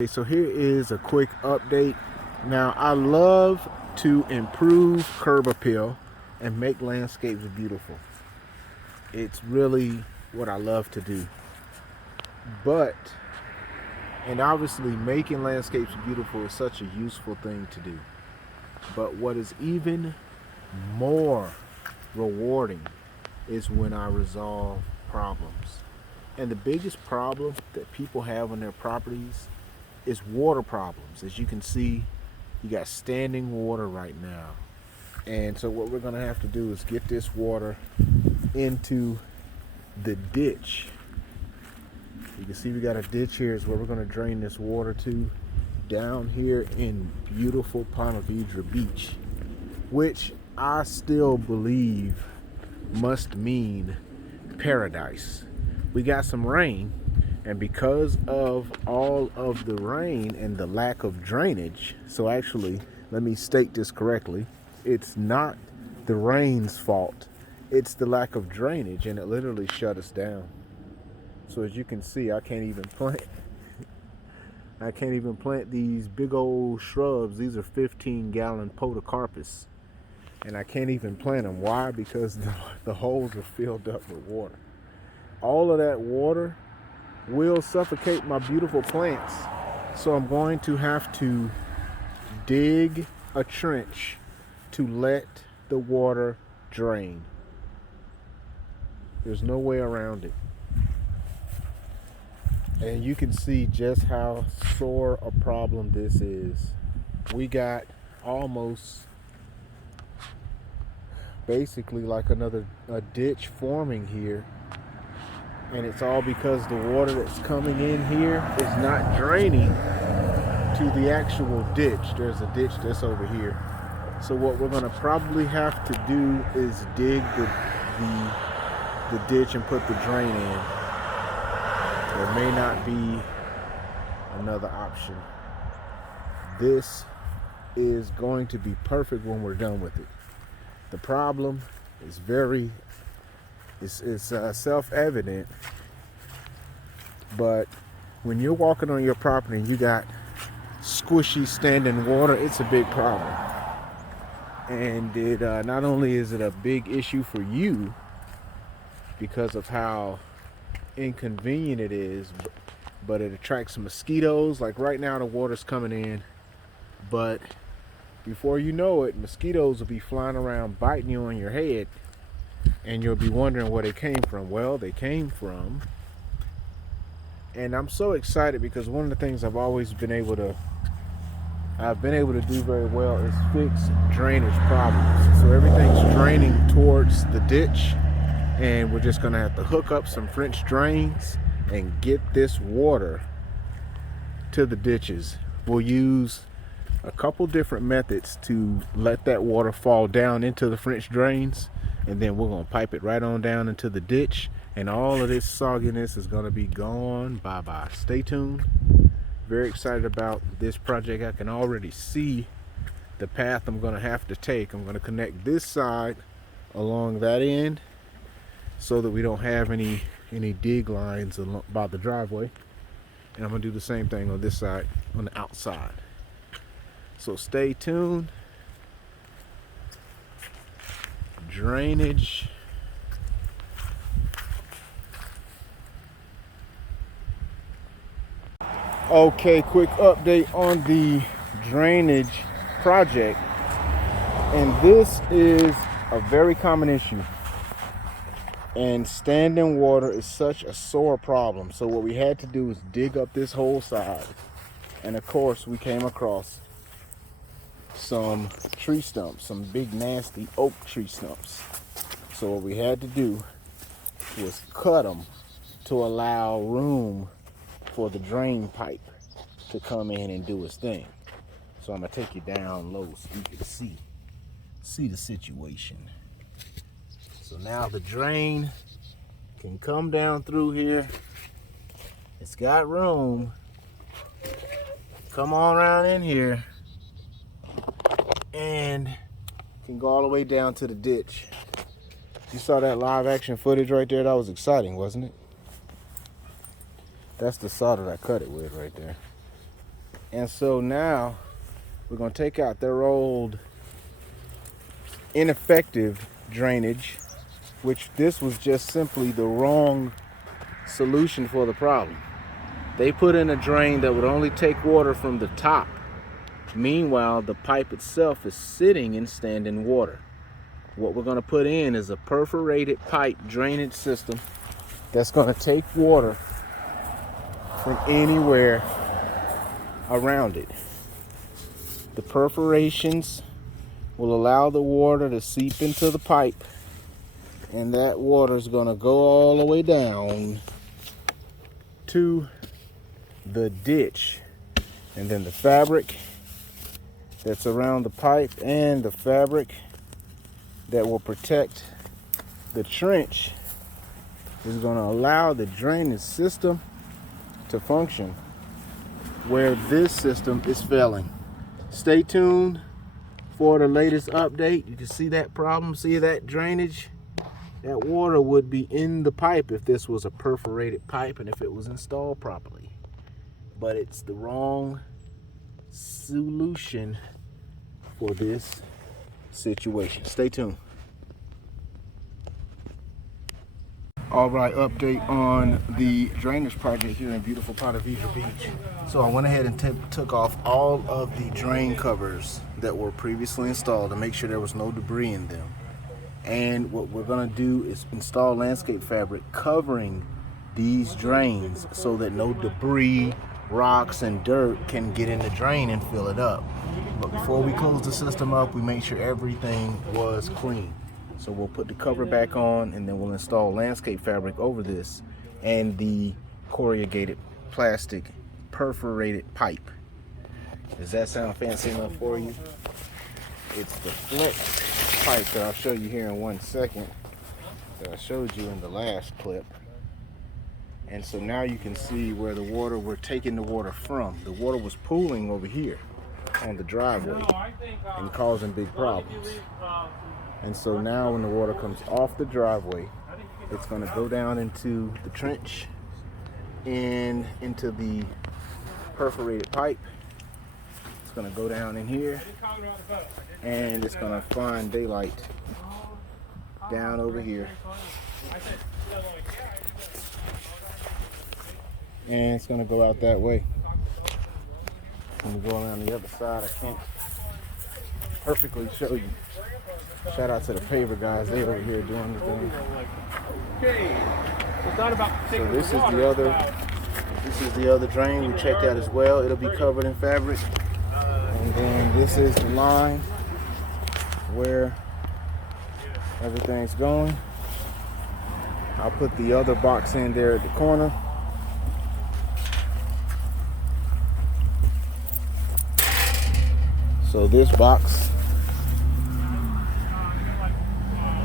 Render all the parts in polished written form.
Okay, so here is a quick update. Now, I love to improve curb appeal and make landscapes beautiful. It's really what I love to do. But, and obviously making landscapes beautiful is such a useful thing to do. But what is even more rewarding is when I resolve problems. And the biggest problem that people have on their properties is water problems. As you can see, you got standing water right now. And so what we're gonna have to do is get this water into the ditch. You can see we got a ditch here is where we're gonna drain this water to, down here in beautiful Ponte Vedra Beach, which I still believe must mean paradise. We got some rain, and because of all of the rain and the lack of drainage, so actually, let me state this correctly, it's not the rain's fault, it's the lack of drainage, and it literally shut us down. So as you can see, I can't even plant these big old shrubs. These are 15-gallon podocarpus, and I can't even plant them. Why? Because the holes are filled up with water. All of that water will suffocate my beautiful plants. So I'm going to have to dig a trench to let the water drain. There's no way around it. And you can see just how sore a problem this is. We got almost basically like a ditch forming here. And it's all because the water that's coming in here is not draining to the actual ditch. There's a ditch that's over here. So what we're gonna probably have to do is dig the ditch and put the drain in. There may not be another option. This is going to be perfect when we're done with it. The problem is it's self-evident, but when you're walking on your property and you got squishy standing water, it's a big problem. And it not only is it a big issue for you because of how inconvenient it is, but it attracts mosquitoes. Like right now the water's coming in, but before you know it, mosquitoes will be flying around biting you on your head, and you'll be wondering where they came from. Well, they came from, and I'm so excited because one of the things I've been able to do very well is fix drainage problems. So everything's draining towards the ditch, and we're just gonna have to hook up some French drains and get this water to the ditches. We'll use a couple different methods to let that water fall down into the French drains, and then we're gonna pipe it right on down into the ditch, and all of this sogginess is gonna be gone. Bye-bye. Stay tuned. Very excited about this project. I can already see the path I'm gonna have to take. I'm gonna connect this side along that end so that we don't have any dig lines by the driveway, and I'm gonna do the same thing on this side, on the outside. So stay tuned. Drainage. Okay, quick update on the drainage project, and this is a very common issue, and standing water is such a sore problem. So what we had to do is dig up this whole side, and of course we came across some tree stumps, some big nasty oak tree stumps. So what we had to do was cut them to allow room for the drain pipe to come in and do its thing. So I'm gonna take you down low so you can see the situation. So now the drain can come down through here. It's got room. Come on around in here and can go all the way down to the ditch. You saw that live action footage right there? That was exciting, wasn't it? That's the saw that I cut it with right there. And so now we're going to take out their old ineffective drainage, which this was just simply the wrong solution for the problem. They put in a drain that would only take water from the top. Meanwhile, the pipe itself is sitting in standing water. What we're going to put in is a perforated pipe drainage system that's going to take water from anywhere around it. The perforations will allow the water to seep into the pipe, and that water is going to go all the way down to the ditch. And then the fabric that's around the pipe and the fabric that will protect the trench is going to allow the drainage system to function where this system is failing. Stay tuned for the latest update. You can see that problem, see that drainage. That water would be in the pipe if this was a perforated pipe and if it was installed properly. But it's the wrong solution for this situation. Stay tuned. All right, update on the drainage project here in beautiful Ponte Vedra Beach. So I went ahead and took off all of the drain covers that were previously installed to make sure there was no debris in them. And what we're gonna do is install landscape fabric covering these drains so that no debris, rocks, and dirt can get in the drain and fill it up. But before we close the system up, we made sure everything was clean. So we'll put the cover back on, and then we'll install landscape fabric over this and the corrugated plastic perforated pipe. Does that sound fancy enough for you? It's the flex pipe that I'll show you here in 1 second that I showed you in the last clip. And so now you can see where the water, we're taking the water from. The water was pooling over here on the driveway and causing big problems. And so now when the water comes off the driveway, it's going to go down into the trench and into the perforated pipe. It's going to go down in here and it's going to find daylight down over here. And it's going to go out that way. When we go around the other side, I can't perfectly show you. Shout out to the paver guys, they over here doing the thing. So this is the other drain we checked out as well. It'll be covered in fabric. And then this is the line where everything's going. I'll put the other box in there at the corner. So this box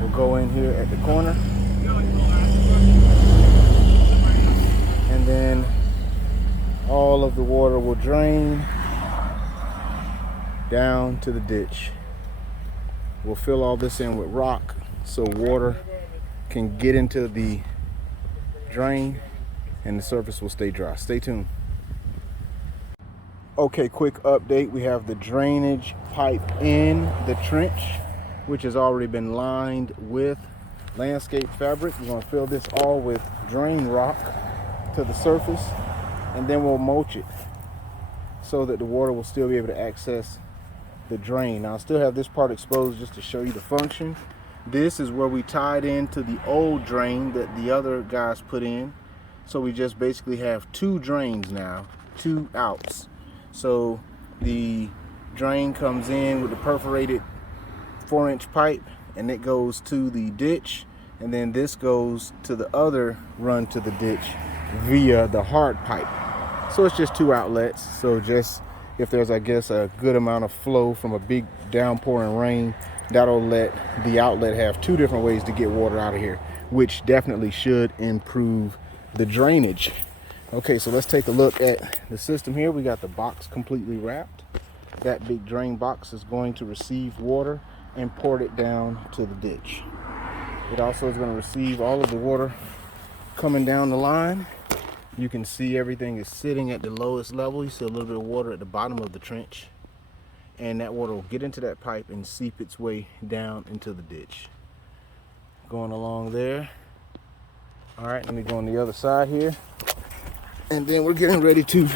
will go in here at the corner, and then all of the water will drain down to the ditch. We'll fill all this in with rock so water can get into the drain and the surface will stay dry. Stay tuned. Okay, quick update. We have the drainage pipe in the trench, which has already been lined with landscape fabric. We're going to fill this all with drain rock to the surface, and then we'll mulch it so that the water will still be able to access the drain. Now I still have this part exposed just to show you the function. This is where we tied into the old drain that the other guys put in. So we just basically have two drains now, two outs. So the drain comes in with the perforated 4-inch pipe and it goes to the ditch, and then this goes to the other run to the ditch via the hard pipe. So it's just two outlets. So just if there's, I guess, a good amount of flow from a big downpouring rain, that'll let the outlet have two different ways to get water out of here, which definitely should improve the drainage. Okay, so let's take a look at the system here. We got the box completely wrapped. That big drain box is going to receive water and pour it down to the ditch. It also is going to receive all of the water coming down the line You can see everything is sitting at the lowest level. You see a little bit of water at the bottom of the trench, and that water will get into that pipe and seep its way down into the ditch. Going along there. All right, let me go on the other side here. And then we're getting ready to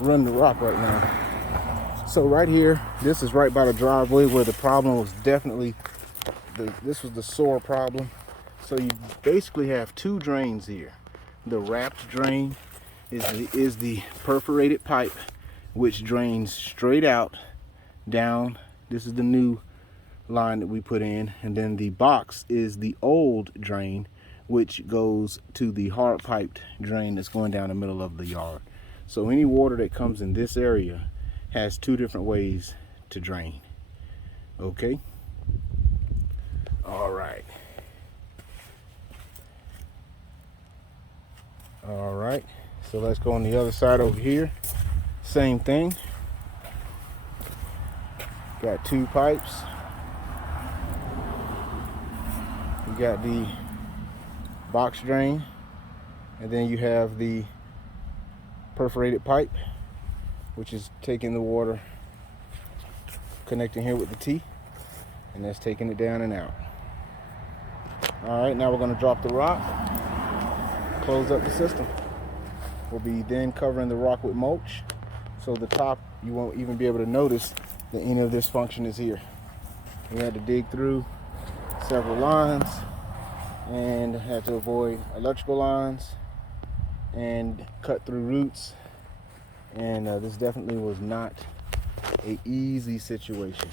run the rock right now. So right here, this is right by the driveway where the problem was definitely, this was the sore problem. So you basically have two drains here. The wrapped drain is the perforated pipe, which drains straight out down. This is the new line that we put in. And then the box is the old drain, which goes to the hard piped drain that's going down the middle of the yard. So any water that comes in this area has two different ways to drain. Okay? All right. All right, so let's go on the other side over here. Same thing. Got two pipes. You got the box drain, and then you have the perforated pipe, which is taking the water, connecting here with the T, and that's taking it down and out. All right, now we're going to drop the rock, close up the system. We'll be then covering the rock with mulch, so the top, you won't even be able to notice that any of this function is here. We had to dig through several lines and had to avoid electrical lines and cut through roots, and this definitely was not an easy situation.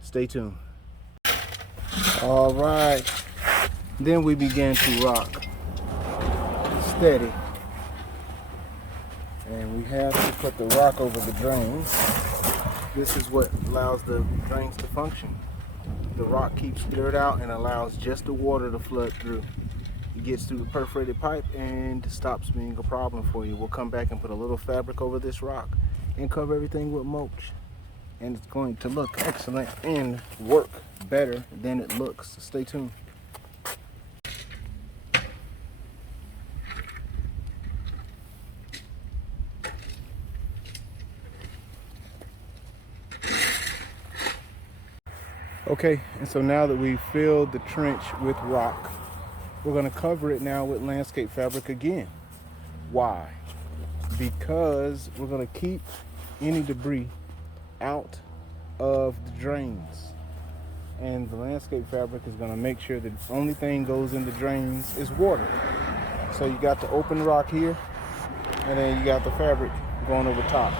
Stay tuned. All right, then we began to rock steady, and we have to put the rock over the drains. This is what allows the drains to function. The rock keeps dirt out and allows just the water to flood through. It gets through the perforated pipe and stops being a problem for you. We'll come back and put a little fabric over this rock and cover everything with mulch, and it's going to look excellent and work better than it looks. So stay tuned. Okay, and so now that we've filled the trench with rock, we're going to cover it now with landscape fabric again. Why? Because we're going to keep any debris out of the drains. And the landscape fabric is going to make sure that the only thing goes in the drains is water. So you got the open rock here, and then you got the fabric going over top.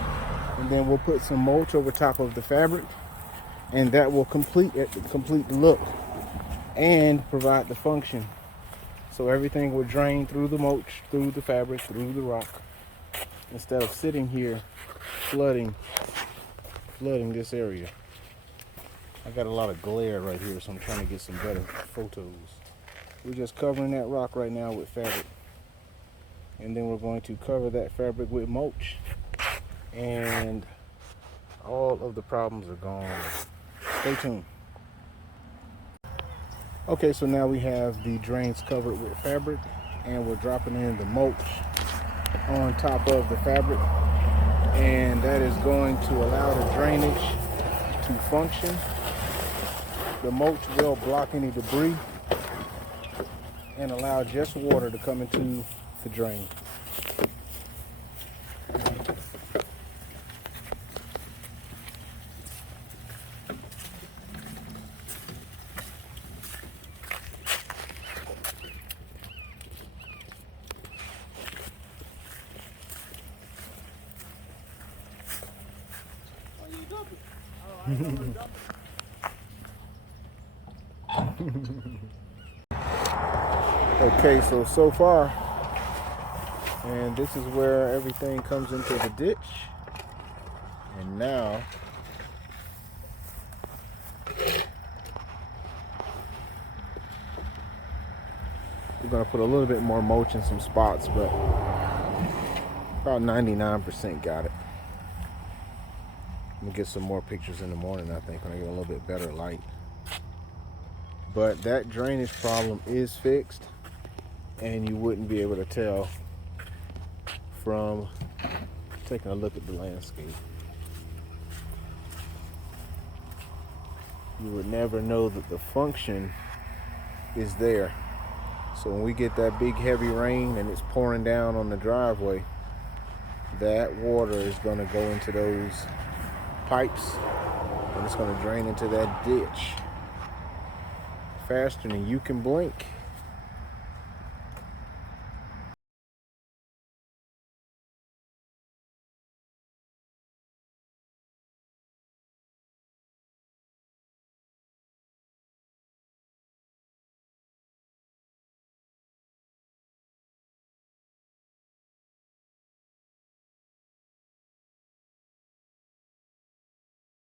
And then we'll put some mulch over top of the fabric, and that will complete the look and provide the function. So everything will drain through the mulch, through the fabric, through the rock, instead of sitting here flooding this area. I got a lot of glare right here, so I'm trying to get some better photos. We're just covering that rock right now with fabric, and then we're going to cover that fabric with mulch, and all of the problems are gone. Stay tuned. Okay, so now we have the drains covered with fabric, and we're dropping in the mulch on top of the fabric, and that is going to allow the drainage to function. The mulch will block any debris and allow just water to come into the drain. Okay, so far, and this is where everything comes into the ditch, and now we're going to put a little bit more mulch in some spots, but about 99% got it. I'm going to get some more pictures in the morning, I think, when I get a little bit better light. But that drainage problem is fixed, and you wouldn't be able to tell from taking a look at the landscape. You would never know that the function is there. So when we get that big heavy rain and it's pouring down on the driveway, that water is going to go into those pipes and it's going to drain into that ditch faster than you can blink.